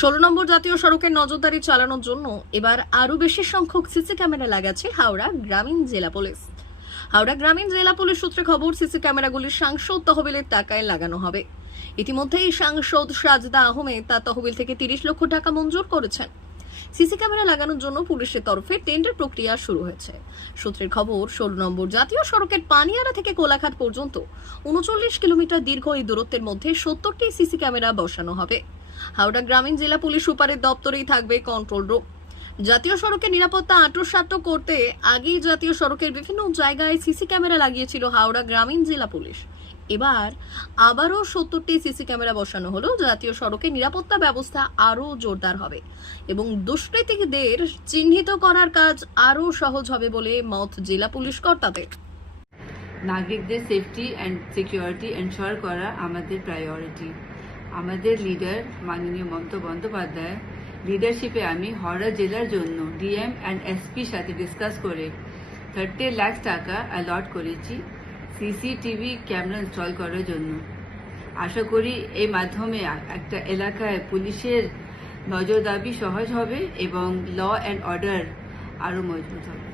ষোলো নম্বর জাতীয় সড়কের নজরদারি চালানোর জন্য এবার আরও বেশি সংখ্যক সিসি ক্যামেরা লাগাচ্ছে হাওড়া গ্রামীণ জেলা পুলিশ। হাওড়া গ্রামীণ জেলা পুলিশ সূত্রে খবর, সিসি ক্যামেরাগুলি সাংসদ তহবিলের টাকায় লাগানো হবে। ইতিমধ্যেই সাংসদ সাজদা আহমেদ তার তহবিল থেকে তিরিশ লক্ষ টাকা মঞ্জুর করেছেন। সিসি ক্যামেরা লাগানোর জন্য পুলিশের তরফে টেন্ডার প্রক্রিয়া শুরু হয়েছে। সূত্রের খবর, ষোলো নম্বর জাতীয় সড়কের পানিয়ারা থেকে কোলাঘাট পর্যন্ত উনচল্লিশ কিলোমিটার দীর্ঘ এই দূরত্বের মধ্যে সত্তরটি সিসি ক্যামেরা বসানো হবে। হাওড়া গ্রামীণ জেলা পুলিশ সুপারের দপ্তরেই থাকবে কন্ট্রোল রুম জাতীয় সড়কের নিরাপত্তা আঁটসাট্ট করতে আগেই জাতীয় সড়কের বিভিন্ন জায়গায় সিসি ক্যামেরা লাগিয়েছিল হাওড়া গ্রামীণ জেলা পুলিশ। এবার আবারও সত্তরটি সিসি ক্যামেরা বসানো হলো জাতীয় সড়কে নিরাপত্তা ব্যবস্থা আরও জোরদার হবে এবং দুষ্কৃতীদের চিহ্নিত করার কাজ আরও সহজ হবে বলে মত জেলা পুলিশ কর্তাদের। নাগরিকদের সেফটি অ্যান্ড সিকিউরিটি এনশোর করা আমাদের প্রায়োরিটি আমাদের লিডার মাননীয় মমতা বন্দ্যোপাধ্যায় লিডারশিপে আমি হাওড়া জেলার জন্য ডিএম অ্যান্ড এসপির সাথে ডিসকাস করে থার্টি লাখ টাকা অ্যালট করেছি সিসিটিভি ক্যামেরা ইনস্টল করার জন্য। আশা করি এই মাধ্যমে একটা এলাকায় পুলিশের নজরদারি সহজ হবে এবং ল অ্যান্ড অর্ডার আরও মজবুত হবে।